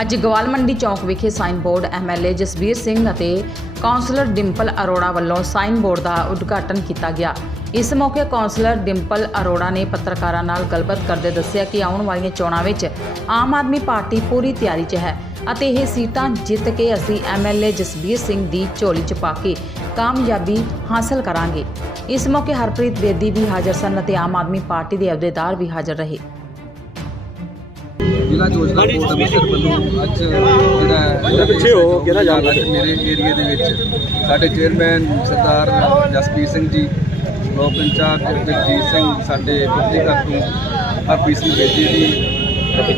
ਅੱਜ ਗਵਾਲ ਮੰਡੀ ਚੌਕ ਵਿਖੇ sign board MLA Jasbir Singh ਅਤੇ ਕਾਉਂਸਲਰ ਡਿੰਪਲ ਅਰੋੜਾ ਵੱਲੋਂ ਸਾਈਨ ਬੋਰਡ ਦਾ ਉਦਘਾਟਨ ਕੀਤਾ ਗਿਆ। ਇਸ ਮੌਕੇ ਕਾਉਂਸਲਰ ਡਿੰਪਲ ਅਰੋੜਾ ਨੇ ਪੱਤਰਕਾਰਾਂ ਨਾਲ ਗੱਲਬਾਤ ਕਰਦੇ ਦੱਸਿਆ ਕਿ ਆਉਣ ਵਾਲੀਆਂ ਚੋਣਾਂ ਵਿੱਚ ਆਮ ਆਦਮੀ ਪਾਰਟੀ ਪੂਰੀ ਤਿਆਰੀ 'ਚ ਹੈ ਅਤੇ ਇਹ ਸੀਟਾਂ ਜਿੱਤ ਕੇ ਅਸੀਂ ਐਮਐਲਏ ਜਸਬੀਰ ਸਿੰਘ ਦੀ ਝੋਲੀ 'ਚ ਪਾ ਕੇ ਕਾਮਯਾਬੀ ਹਾਸਲ ਕਰਾਂਗੇ। ਇਸ ਮੌਕੇ ਹਰਪ੍ਰੀਤ ਬੇਦੀ ਵੀ ਹਾਜ਼ਰ ਸਨ ਅਤੇ ਆਮ ਆਦਮੀ ਪਾਰਟੀ ਦੇ ਅਹੁਦੇਦਾਰ ਵੀ ਹਾਜ਼ਰ ਰਹੇ। ਜ਼ਿਲ੍ਹਾ ਯੋਜਨਾ ਬੋਰਡ ਅੰਮ੍ਰਿਤਸਰ ਵੱਲੋਂ ਅੱਜ ਜਿਹੜਾ ਪਿੱਛੇ ਹੋ ਕਿਹੜਾ ਜਾ ਮੇਰੇ ਏਰੀਆ ਦੇ ਵਿੱਚ ਸਾਡੇ ਚੇਅਰਮੈਨ ਸਰਦਾਰ ਜਸਪੀਰ ਸਿੰਘ ਜੀ ਬਲਾਕ ਇੰਚਾਰਜ ਜਗਜੀਤ ਸਿੰਘ ਸਾਡੇ ਘਰ ਤੋਂ ਹਰਪ੍ਰੀਤ ਸਿੰਘ ਬੇਦੀ ਜੀ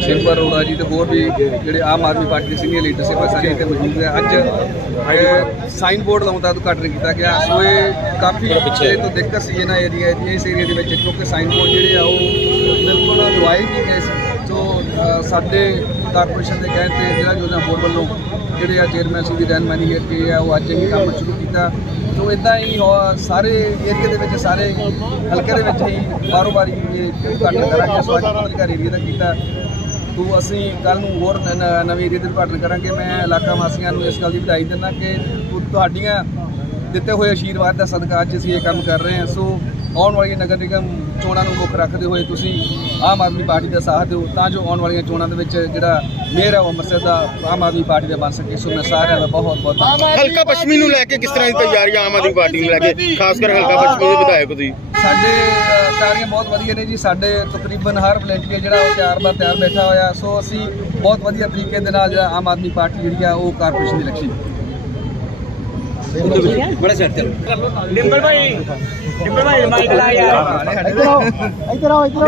ਸ਼ਿਵਪਰ ਅਰੋੜਾ ਜੀ ਤੇ ਹੋਰ ਵੀ ਜਿਹੜੇ ਆਮ ਆਦਮੀ ਪਾਰਟੀ ਦੇ ਸੀਨੀਅਰ ਲੀਡਰਸ਼ਿਪ ਆ ਸਾਰੇ ਇੱਥੇ ਮੌਜੂਦ ਹੈ। ਅੱਜ ਸਾਈਨ ਬੋਰਡ ਲਾਉਣ ਦਾ ਉਦਘਾਟਨ ਕੀਤਾ ਗਿਆ। ਸੋ ਇਹ ਕਾਫੀ ਪਿੱਛੇ। ਤੋਂ ਦਿੱਕਤ ਸੀ ਇਹਨਾਂ ਏਰੀਆ ਇਸ ਏਰੀਆ ਦੇ ਵਿੱਚ ਕਿਉਂਕਿ ਸਾਈਨ ਬੋਰਡ ਜਿਹੜੇ ਆ ਉਹ ਬਿਲਕੁਲ ਲਵਾਏ ਨਹੀਂ ਗਏ ਸੀ। ਸੋ ਅ, ਸਾਡੇ ਕਾਰਪੋਰੇਸ਼ਨ ਦੇ ਕਹਿਣ ਤੇ ਜ਼ਿਲ੍ਹਾ ਯੋਜਨਾ ਬੋਰਡ ਵੱਲੋਂ ਜਿਹੜੇ ਆ ਚੇਅਰਮੈਨ ਸੀ ਦੀ ਰਹਿਨਮਾਨੀ ਹੇਠ ਆ, ਉਹ ਅੱਜ ਇਹ ਕੰਮ ਸ਼ੁਰੂ ਕੀਤਾ। ਸੋ ਇਦਾਂ ਹੀ ਹੋ- ਸਾਰੇ ਏਰੀਆ ਦੇ ਵਿੱਚ ਸਾਰੇ ਹਲਕੇ ਦੇ ਵਿੱਚ ਹੀ ਬਾਰੋ ਬਾਰੀ ਉਦਘਾਟਨ ਕਰਾਂਗੇ ਸੋ ਅੱਜ ਏਰੀਆ ਦਾ ਕੀਤਾ। ਤੋ ਅਸੀਂ ਕੱਲ ਨੂੰ ਹੋਰ ਨਵੇਂ ਏਰੀਆ ਦੇ ਉਦਘਾਟਨ ਕਰਾਂਗੇ। ਮੈਂ ਇਲਾਕਾ ਵਾਸੀਆਂ ਨੂੰ ਇਸ ਗੱਲ ਦੀ ਵਧਾਈ ਦਿੰਦਾ ਕਿ ਤੁਹਾਡੀਆਂ ਦਿੱਤੇ ਹੋਏ ਆਸ਼ੀਰਵਾਦ ਦਾ ਸਦਕਾ ਅੱਜ ਅਸੀਂ ਇਹ ਕੰਮ ਕਰ ਰਹੇ ਹਾਂ। ਸੋ ਆਉਣ ਵਾਲੀਆਂ ਨਗਰ ਨਿਗਮ ਚੋਣਾਂ ਨੂੰ ਮੁੱਖ ਰੱਖਦੇ ਹੋਏ ਤੁਸੀਂ ਆਮ ਆਦਮੀ ਪਾਰਟੀ ਦਾ ਸਾਥ ਦਿਓ ਤਾਂ ਜੋ ਆਉਣ ਵਾਲੀਆਂ ਚੋਣਾਂ ਦੇ ਵਿੱਚ ਜਿਹੜਾ ਮੇਅਰ ਹੈ ਉਹ ਅੰਮ੍ਰਿਤਸਰ ਦਾ ਆਮ ਆਦਮੀ ਪਾਰਟੀ ਦਾ ਬਣ ਸਕੇ। ਸੋ ਮੈਂ ਸਾਰਿਆਂ ਦਾ ਬਹੁਤ ਬਹੁਤ ਧੰਨਵਾਦ ਹਲਕਾ ਪੱਛਮੀ ਨੂੰ ਲੈ ਕੇ ਕਿਸ ਤਰ੍ਹਾਂ ਦੀ ਤਿਆਰੀ ਆਮ ਆਦਮੀ ਪਾਰਟੀ ਨੂੰ ਲੈ ਕੇ? ਖਾਸ ਕਰ ਹਲਕਾ ਪੱਛਮੀ ਦੇ ਵਿਧਾਇਕ ਤੁਸੀਂ। ਸਾਡੇ ਤਿਆਰੀਆਂ ਬਹੁਤ ਵਧੀਆ ਨੇ ਜੀ। ਸਾਡੇ ਤਕਰੀਬਨ ਹਰ ਵਲੰਟੀਅਰ ਜਿਹੜਾ ਉਹ ਤਿਆਰ ਬਾ ਤਿਆਰ ਬੈਠਾ ਹੋਇਆ। ਸੋ ਅਸੀਂ ਬਹੁਤ ਵਧੀਆ ਤਰੀਕੇ ਦੇ ਨਾਲ ਜਿਹੜਾ ਆਮ ਆਦਮੀ ਪਾਰਟੀ ਜਿਹੜੀ ਆ ਉਹ ਕਾਰਪੋਰੇਸ਼ਨ ਦੀ ਇਲੈਕਸ਼ਨ ਡਿੰਪਲ ਭਾਈ ਡਿੰਪਲ ਭਾਈ ਮਾਈਕ ਲਾ ਯਾਰ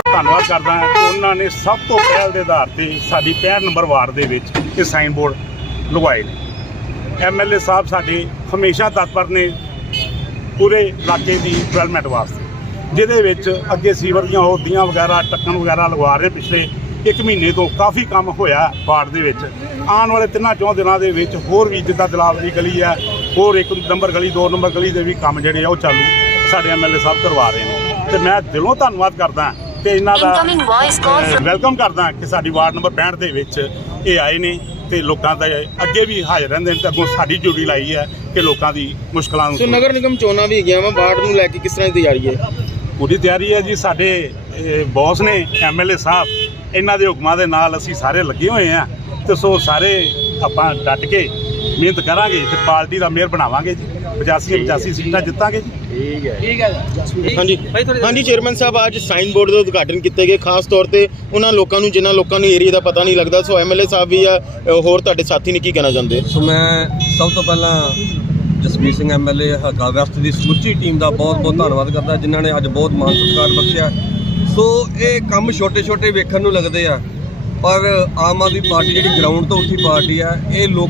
ਧੰਨਵਾਦ ਕਰਦਾ ਉਹਨਾਂ ਨੇ ਸਭ ਤੋਂ ਪਹਿਲ ਦੇ ਆਧਾਰ ਤੇ ਸਾਡੀ 65 ਨੰਬਰ ਵਾਰਡ ਦੇ ਵਿੱਚ ਇਹ ਸਾਈਨ ਬੋਰਡ ਲਗਵਾਏ ਨੇ। ਐਮਐਲਏ ਸਾਹਿਬ ਸਾਡੇ ਹਮੇਸ਼ਾ ਤਤਪਰ ਨੇ ਪੂਰੇ ਇਲਾਕੇ ਦੀ ਡਿਵੈਲਪਮੈਂਟ ਵਾਸਤੇ, ਜਿਹਦੇ ਵਿੱਚ ਅੱਗੇ ਸੀਵਰ ਦੀਆਂ ਹੋਦੀਆਂ ਵਗੈਰਾ ਟੱਕਣ ਵਗੈਰਾ ਲਗਵਾ ਰਹੇ ਪਿਛਲੇ ਇੱਕ ਮਹੀਨੇ ਤੋਂ ਕਾਫੀ ਕੰਮ ਹੋਇਆ ਵਾਰਡ ਦੇ ਵਿੱਚ। ਆਉਣ ਵਾਲੇ ਤਿੰਨਾਂ ਚੌਂ ਦਿਨਾਂ ਦੇ ਵਿੱਚ ਹੋਰ ਵੀ ਜਿੱਦਾਂ ਦਲਾਵਲੀ ਗਲੀ ਹੈ ਹੋਰ ਇੱਕ ਨੰਬਰ ਗਲੀ ਦੋ ਨੰਬਰ ਗਲੀ ਦੇ ਵੀ ਕੰਮ ਜਿਹੜੇ ਆ ਉਹ ਚਾਲੂ ਸਾਡੇ ਐਮਐਲਏ ਸਾਹਿਬ ਕਰਵਾ ਰਹੇ ਨੇ। ਤੇ ਮੈਂ ਦਿਲੋਂ ਧੰਨਵਾਦ ਕਰਦਾ ਤੇ ਇਹਨਾਂ ਦਾ ਵੈਲਕਮ ਕਰਦਾ ਕਿ ਸਾਡੀ ਵਾਰਡ ਨੰਬਰ 65 ਦੇ ਵਿੱਚ ਇਹ ਆਏ ਨੇ ਤੇ ਲੋਕਾਂ ਦਾ ਅੱਗੇ ਵੀ ਹਾਜ਼ਰ ਰਹਿੰਦੇ ਨੇ ਤੇ ਅੱਗੋਂ ਸਾਡੀ ਡਿਊਟੀ ਲਾਈ ਹੈ ਕਿ ਲੋਕਾਂ ਦੀ ਮੁਸ਼ਕਲਾਂ ਨੂੰ ਸੋ ਨਗਰ ਨਿਗਮ ਚੋਣਾਂ ਵੀ ਹੈਗੀਆਂ ਵਾ ਵਾਰਡ ਨੂੰ ਲੈ ਕੇ ਕਿਸ ਤਰ੍ਹਾਂ ਦੀ ਤਿਆਰੀ ਹੈ? ਪੂਰੀ ਤਿਆਰੀ ਹੈ ਜੀ ਸਾਡੇ ਬੌਸ ਨੇ ਐਮਐਲਏ ਸਾਹਿਬ ਇਹਨਾਂ ਦੇ ਹੁਕਮਾਂ ਦੇ ਨਾਲ ਅਸੀਂ ਸਾਰੇ ਲੱਗੇ ਹੋਏ ਆ ਤੇ ਸੋ ਸਾਰੇ ਆਪਾਂ ਡਟ ਕੇ ਮਿਹਨਤ ਕਰਾਂਗੇ ਤੇ ਪਾਰਟੀ ਦਾ ਮੇਅਰ ਬਣਾਵਾਂਗੇ ਜੀ। 85 85 ਸੀਟਾਂ ਜਿੱਤਾਂਗੇ ਜੀ। ਹਾਂਜੀ। ਹਾਂਜੀ ਚੇਅਰਮੈਨ ਸਾਹਿਬ ਅੱਜ ਸਾਈਨ ਬੋਰਡ ਦਾ ਉਦਘਾਟਨ ਕੀਤੇ ਗਏ। ਖਾਸ ਤੌਰ ਤੇ ਉਹਨਾਂ ਲੋਕਾਂ ਨੂੰ ਜਿਨ੍ਹਾਂ ਲੋਕਾਂ ਨੂੰ ਏਰੀਆ ਦਾ ਪਤਾ ਨਹੀਂ ਲੱਗਦਾ। ਸੋ ਐਮਐਲਏ ਸਾਹਿਬ ਵੀ ਆ ਹੋਰ ਤੁਹਾਡੇ ਸਾਥੀ ਨੇ ਕੀ ਕਹਿਣਾ ਚਾਹੁੰਦੇ? ਸੋ ਮੈਂ ਸਭ ਤੋਂ ਪਹਿਲਾਂ ਜਸਬੀਰ ਸਿੰਘ ਐਮਐਲਏ ਹਲਕਾ ਵੈਸਟ ਦੀ ਸਮੁੱਚੀ ਟੀਮ ਦਾ ਬਹੁਤ ਬਹੁਤ ਧੰਨਵਾਦ ਕਰਦਾ ਜਿਨ੍ਹਾਂ ਨੇ ਅੱਜ ਬਹੁਤ ਮਾਣ ਸਤਿਕਾਰ ਬਖਸ਼ਿਆ। ਸੋ ਇਹ ਕੰਮ ਛੋਟੇ ਛੋਟੇ ਵੇਖਣ ਨੂੰ ਲੱਗਦੇ ਆ ਪਰ ਆਮ ਆਦਮੀ ਪਾਰਟੀ ਜਿਹੜੀ ਗਰਾਊਂਡ ਤੋਂ ਉੱਠੀ ਪਾਰਟੀ ਆ ਇਹ ਲੋਕ